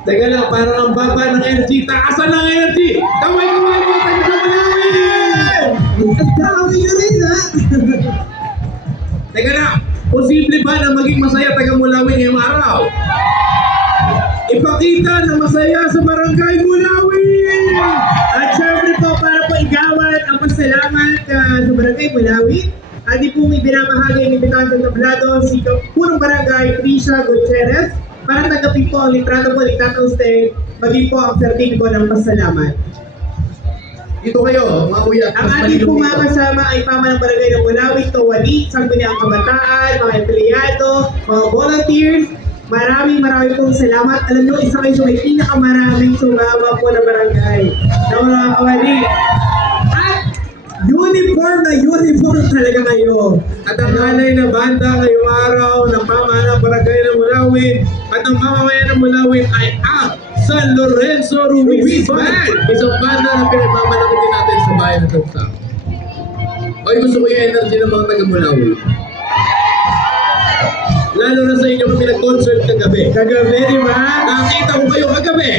Teka lang, parang ang baba ng energy. Taasan ng energy! Kaway-kaway mo tayo sa Malawin! Ang dami nyo rin, ha? Teka lang, posible ba na maging masaya taga Mulawin ngayong araw? Ipakita na masaya sa Barangay Mulawin! At syempre po, para po igawad ang pasalamat sa Barangay Mulawin, di po may binamahagi ng imbitahan sa tablado si Punong Barangay Trisha Gutierrez para tanggapin po ang litrato po ni Tatang Steng, maging po ang sertipiko ng pasalamat. Dito kayo, mga kuya. Ang ating po mga kasama ay pama ng Barangay ng Mulawin, Tawali, Sangguniang Kabataan, mga empleyado, mga volunteers. Maraming pong salamat. Alam nyo, isa kayo sa may pinakamaraming sumama po na barangay na mga kawali. At uniform na uniform talaga kayo. At ang nanay na banda ngayong araw ng pamahalaan ng Barangay ng Mulawin at ang mamamayan ng Mulawin ay ang San Lorenzo Ruiz Band. Isang banda na pinagmamalaki din natin sa bayan ng Tugsa. Oy, gusto ko yung energy ng mga taga-Mulawin. Lalo na sa inyo kami nag-concert kagabi. Kagabi, di ba? Nakita ko kayo kagabi.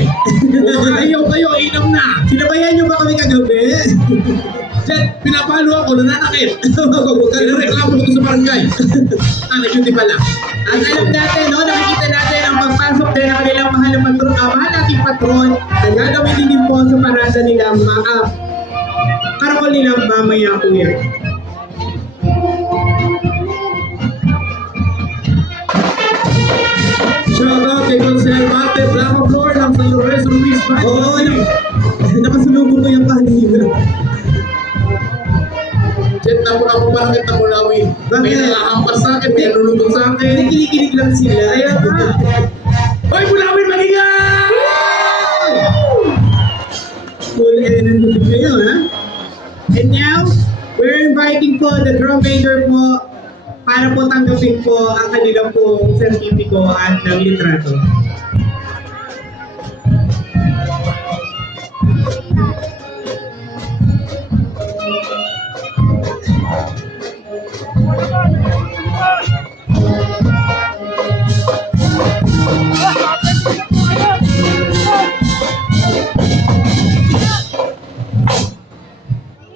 Kung ayaw kayo, inom na. Sinabayan nyo ba kami kagabi? Diyan, pinapalo ako, nananakit. Reklamo ko sa barangay. Nag-duty pala. At alam natin, no, nakikita natin ang pagpasok din ng kanilang mahal na patron, mahal nating patron na gagawin din po sa parada nila, karakol nilang mamaya po yan. Shout out kay Consel Mate, Blanco Flor ng San Lorenzo Ruiz Band. Oo, nakasulubong ko yung kanina. Diyan, tapos ako bakit na Mulawin. May Bakit? nakahampas sa akin, may nalulubog sa akin. Kinikilig lang sila. Ayan na. Hoy, Mulawin, magingay! Full energy kayo, ha? And now, we're inviting po the drum major po para po tanggapin po ang kanilang pong sertipiko at ng litrato.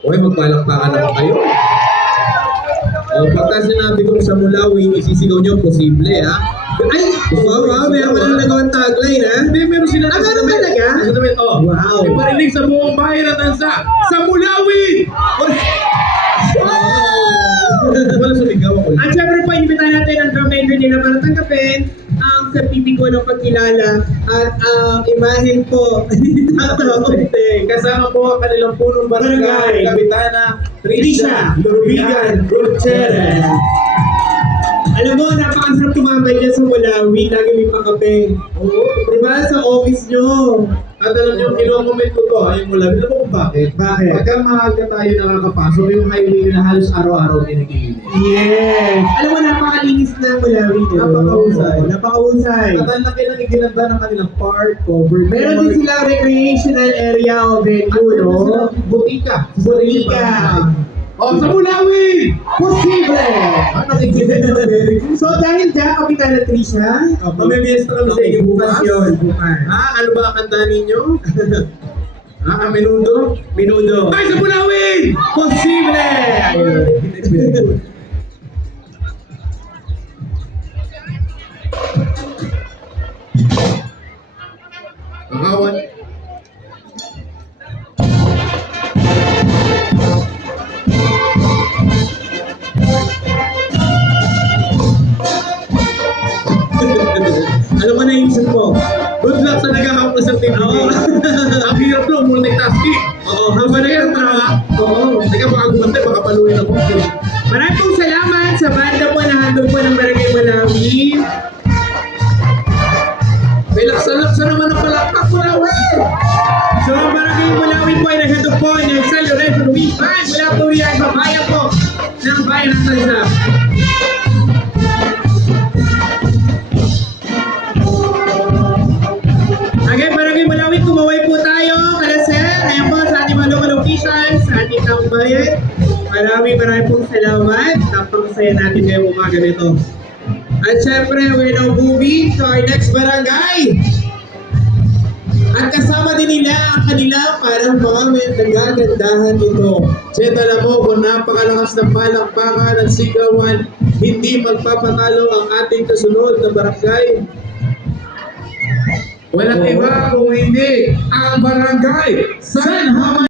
Hoy, magpalakpakan naman kayo. O, pagka sinabi kong sa Mulawin, isisigaw nyo, posible, ha? Ay! Wow, meron ko lang nagawang tagline, ha? Hindi, meron sila. Meron talaga? Oh, Wow. may parinig sa buong bayan at tansa. Sa Mulawin! Wala sumigaw ako. At syempre po, inimbitahan natin ang drum major nila para tanggapin ang sertipiko ng pagkilala at ang imahen po ni Tatang Steng. Kasama po ang kanilang punong barangay, Kapitana Trisha Lurbigan Gutierrez. Alam mo, napakasarap tumambay dyan sa Mulawin, lagi may pakape. Oo, di ba? Sa office nyo. At alam niyo, kino-comment ko to, yung Mulawin. Alam mo kung bakit? Bakit? Pagka maaga tayo nakakapasok, yung highway na halos araw-araw kinikilig. Yes! Alam mo, napakalinis na Mulawin. Napakahusay. Napakahusay. At ang laki ng iginanda ng kanilang park, covered. Meron din silang recreational area o venue, no? Butika. Butika. Oh, sa Mulawin! Posible! Ano nakikinig na very good. So dahil dyan, Kapitana Trisha, Mamimiesta kami sa inyo bukas. yun. Bukas. Ano ba ang kanta ninyo? Menudo? Minudo. Ay, sa Mulawin! Posible! Ayun. Nakawan. Ano ba naisip ko? Good luck sa nagkakapos ng team. Ang hirap no, multitasking. Oo, habang na yan, Oo. Teka, baka gumantay, baka paluin ako. Maraming pong salamat sa banda po na handog po ng Barangay Mulawin. May laksan-laksan naman ang palakpak, Mulawin! So ang Barangay Mulawin po ay naghandog po ng San Lorenzo Ruiz Band mula po riyan sa bayan po ng bayan ng Tansa. Again, Barangay Mulawin, kumaway po tayo. Kalasen, ayan po sa ating mga local officials, sa ating taong bayan. Maraming pong salamat. Napakasaya natin ngayong umaga nito. At syempre, we're now moving to our next barangay. kasama din nila ang kanila parang mga may nagagandahan ito. Set, alam mo kung napakalakas ng palakpakan at sigawan, hindi magpapatalo ang ating kasunod na barangay. Walang iba kung hindi ang barangay San Juan.